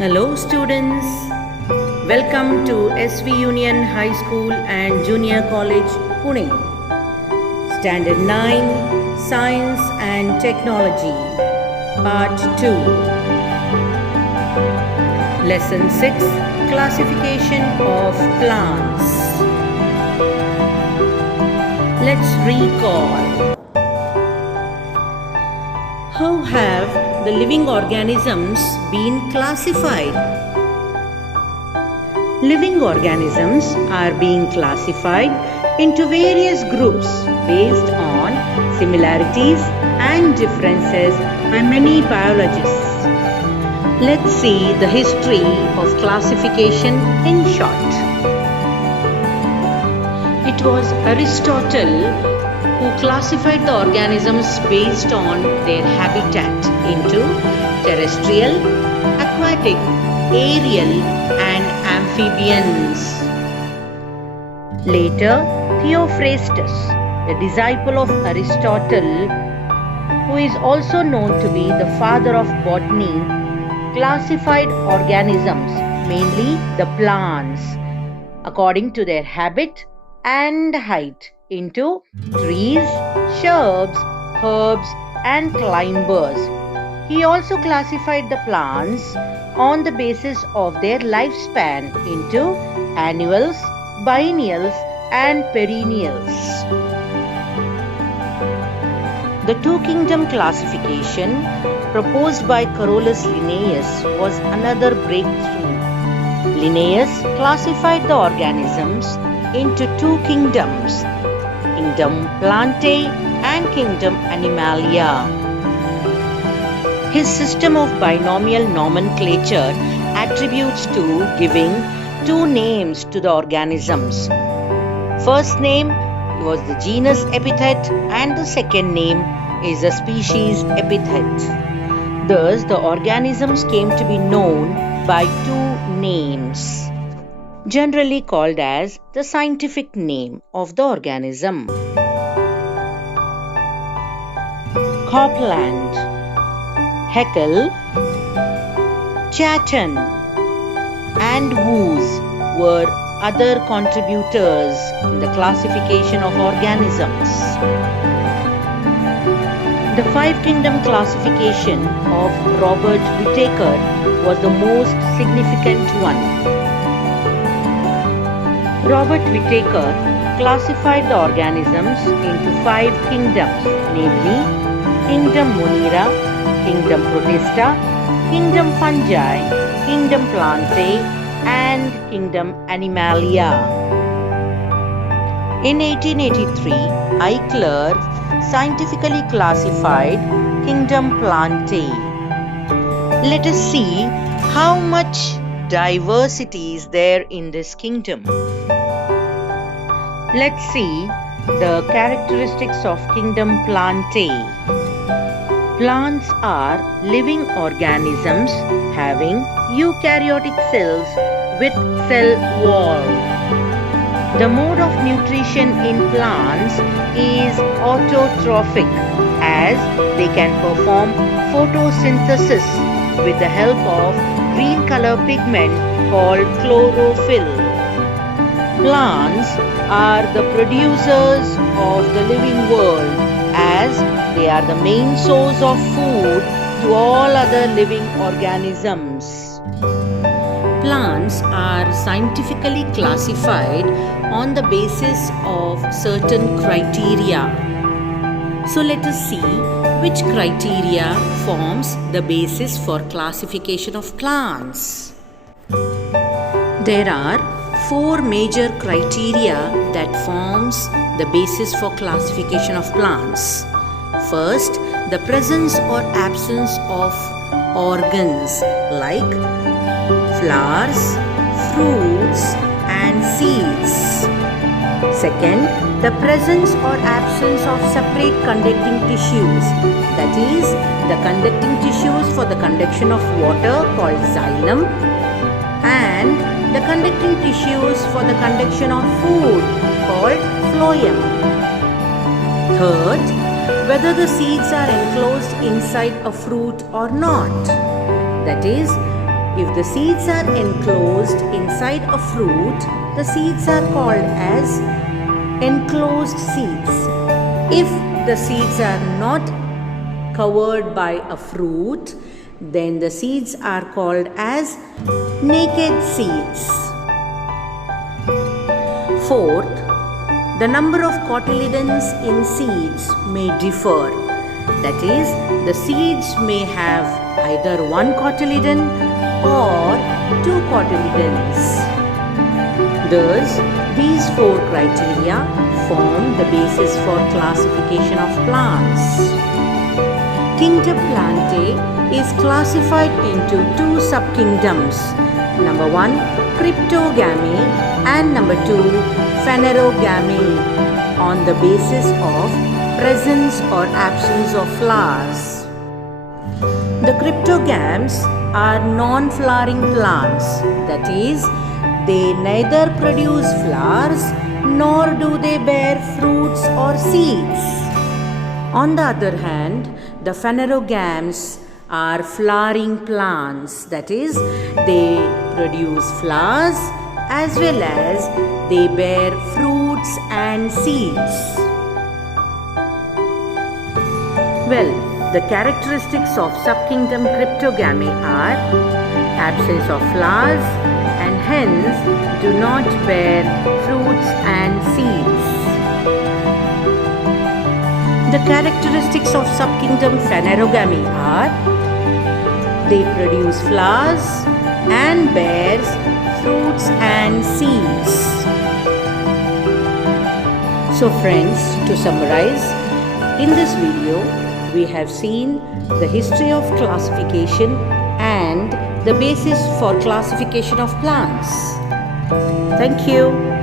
Hello students, welcome to SV Union High School and Junior College, Pune. Standard 9, Science and Technology, Part 2. Lesson 6, Classification of Plants. Let's recall. How have the living organisms been classified? Living organisms are being classified into various groups based on similarities and differences by many biologists. Let's see the history of classification in short. It was Aristotle who classified the organisms based on their habitat into terrestrial, aquatic, aerial, and amphibians. Later, Theophrastus, the disciple of Aristotle, who is also known to be the father of botany, classified organisms, mainly the plants, according to their habit and height into trees, shrubs, herbs, and climbers. He also classified the plants on the basis of their lifespan into annuals, biennials, and perennials. The two-kingdom classification proposed by Carolus Linnaeus was another breakthrough. Linnaeus classified the organisms into two kingdoms, Kingdom Plantae and Kingdom Animalia. His system of binomial nomenclature attributes to giving two names to the organisms. First name was the genus epithet and the second name is the species epithet. Thus, the organisms came to be known by two names, generally called as the scientific name of the organism. Copland, Haeckel, Chatan, and Woose were other contributors in the classification of organisms. The five-kingdom classification of Robert Whittaker was the most significant one. Robert Whittaker classified the organisms into five kingdoms, namely Kingdom Monera, Kingdom Protista, Kingdom Fungi, Kingdom Plantae, and Kingdom Animalia. In 1883, Eichler scientifically classified Kingdom Plantae. Let us see how much diversity is there in this kingdom. Let's see the characteristics of Kingdom Plantae. Plants are living organisms having eukaryotic cells with cell wall. The mode of nutrition in plants is autotrophic, as they can perform photosynthesis with the help of green color pigment called chlorophyll. Plants are the producers of the living world, as they are the main source of food to all other living organisms. Plants are scientifically classified on the basis of certain criteria. So let us see which criteria forms the basis for classification of plants. There are four major criteria that forms the basis for classification of plants. First, the presence or absence of organs like flowers, fruits, and seeds. Second, the presence or absence of separate conducting tissues, that is, the conducting tissues for the conduction of water called xylem, and the conducting tissues for the conduction of food called phloem. Third, whether the seeds are enclosed inside a fruit or not. That is, if the seeds are enclosed inside a fruit, the seeds are called as enclosed seeds. If the seeds are not covered by a fruit, then the seeds are called as naked seeds. Fourth, the number of cotyledons in seeds may differ. That is, the seeds may have either one cotyledon or two cotyledons. Thus, these four criteria form the basis for classification of plants. Kingdom Plantae is classified into two subkingdoms. Number 1, Cryptogamy, and number 2, Phanerogamy, on the basis of presence or absence of flowers. The cryptogams are non-flowering plants, that is, they neither produce flowers nor do they bear fruits or seeds. On the other hand, the phanerogams are flowering plants, that is, they produce flowers as well as they bear fruits and seeds. Well, the characteristics of subkingdom cryptogamy are absence of flowers and hence do not bear fruits and seeds. The characteristics of subkingdom phanerogamy are they produce flowers and bears fruits and seeds. So friends, to summarize, in this video we have seen the history of classification and the basis for classification of plants. Thank you.